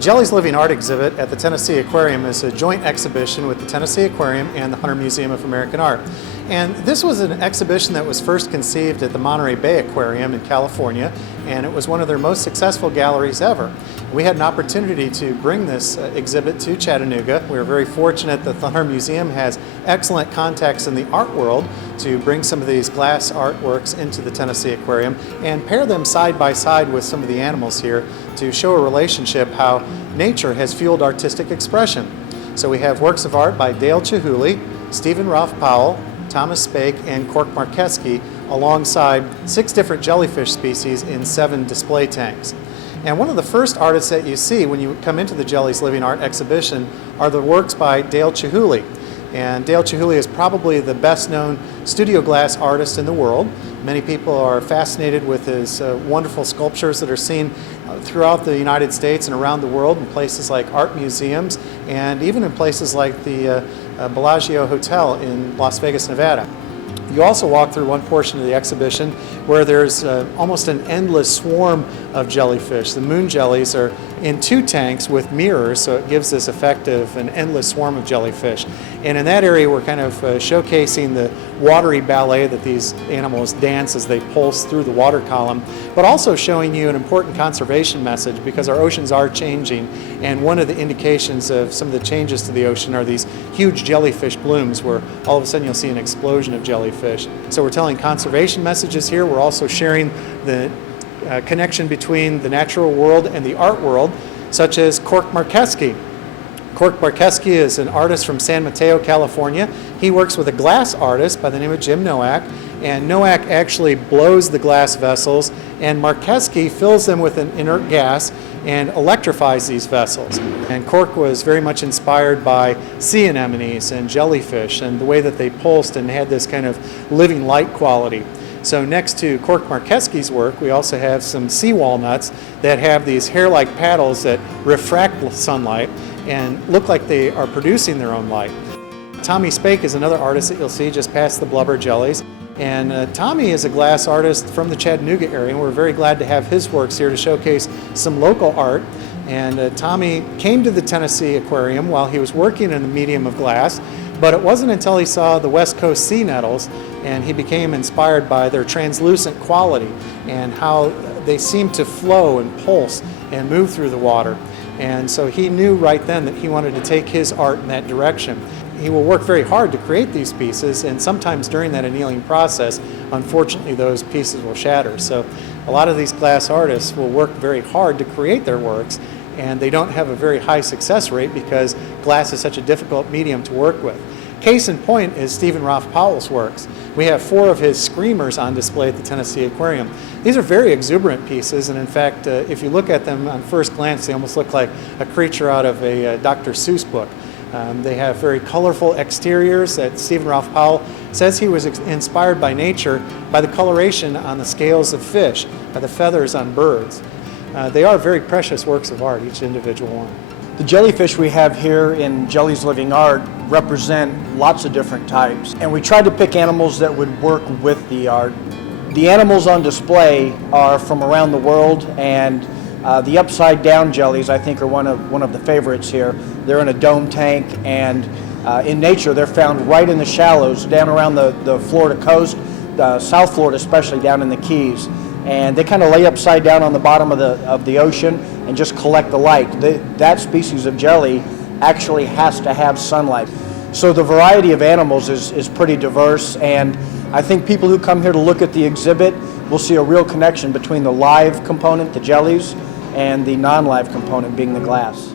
Jellies Living Art exhibit at the Tennessee Aquarium is a joint exhibition with the Tennessee Aquarium and the Hunter Museum of American Art. And this was an exhibition that was first conceived at the Monterey Bay Aquarium in California, and it was one of their most successful galleries ever. We had an opportunity to bring this exhibit to Chattanooga. We were very fortunate that the Hunter Museum has excellent contacts in the art world to bring some of these glass artworks into the Tennessee Aquarium and pair them side by side with some of the animals here to show a relationship how nature has fueled artistic expression. So we have works of art by Dale Chihuly, Stephen Ralph Powell, Thomas Spake, and Cork Marqueski, alongside 6 different jellyfish species in 7 display tanks. And one of the first artists that you see when you come into the Jellies Living Art exhibition are the works by Dale Chihuly. And Dale Chihuly is probably the best known studio glass artist in the world. Many people are fascinated with his wonderful sculptures that are seen throughout the United States and around the world in places like art museums and even in places like the Bellagio Hotel in Las Vegas, Nevada. You also walk through one portion of the exhibition where there's almost an endless swarm of jellyfish. The moon jellies are in 2 tanks with mirrors, so it gives this effect of an endless swarm of jellyfish. And in that area we're kind of showcasing the watery ballet that these animals dance as they pulse through the water column, but also showing you an important conservation message because our oceans are changing, and one of the indications of some of the changes to the ocean are these huge jellyfish blooms where all of a sudden you'll see an explosion of jellyfish. So we're telling conservation messages here. We're also sharing the connection between the natural world and the art world, such as Cork Marqueski. Cork Marqueski is an artist from San Mateo, California. He works with a glass artist by the name of Jim Nowak, and Nowak actually blows the glass vessels, and Marqueski fills them with an inert gas and electrifies these vessels. And Cork was very much inspired by sea anemones and jellyfish and the way that they pulsed and had this kind of living light quality. So next to Cork Marqueski's work, we also have some sea walnuts that have these hair-like paddles that refract sunlight and look like they are producing their own light. Tommy Spake is another artist that you'll see just past the blubber jellies. And Tommy is a glass artist from the Chattanooga area, and we're very glad to have his works here to showcase some local art. And Tommy came to the Tennessee Aquarium while he was working in the medium of glass, but it wasn't until he saw the West Coast sea nettles and he became inspired by their translucent quality and how they seem to flow and pulse and move through the water. And so he knew right then that he wanted to take his art in that direction. He will work very hard to create these pieces, and sometimes during that annealing process, unfortunately, those pieces will shatter. So a lot of these glass artists will work very hard to create their works, and they don't have a very high success rate because glass is such a difficult medium to work with. Case in point is Stephen Ralph Powell's works. We have 4 of his screamers on display at the Tennessee Aquarium. These are very exuberant pieces, and in fact, if you look at them on first glance, they almost look like a creature out of a Dr. Seuss book. They have very colorful exteriors that Stephen Ralph Powell says he was inspired by nature by the coloration on the scales of fish, by the feathers on birds. They are very precious works of art, each individual one. The jellyfish we have here in Jellies Living Art represent lots of different types, and we tried to pick animals that would work with the art. The animals on display are from around the world, and the upside down jellies I think are one of the favorites here. They're in a dome tank, and in nature they're found right in the shallows down around the Florida coast, South Florida especially, down in the Keys. And they kind of lay upside down on the bottom of the ocean and just collect the light. That species of jelly actually has to have sunlight. So the variety of animals is pretty diverse, and I think people who come here to look at the exhibit will see a real connection between the live component, the jellies, and the non-live component being the glass.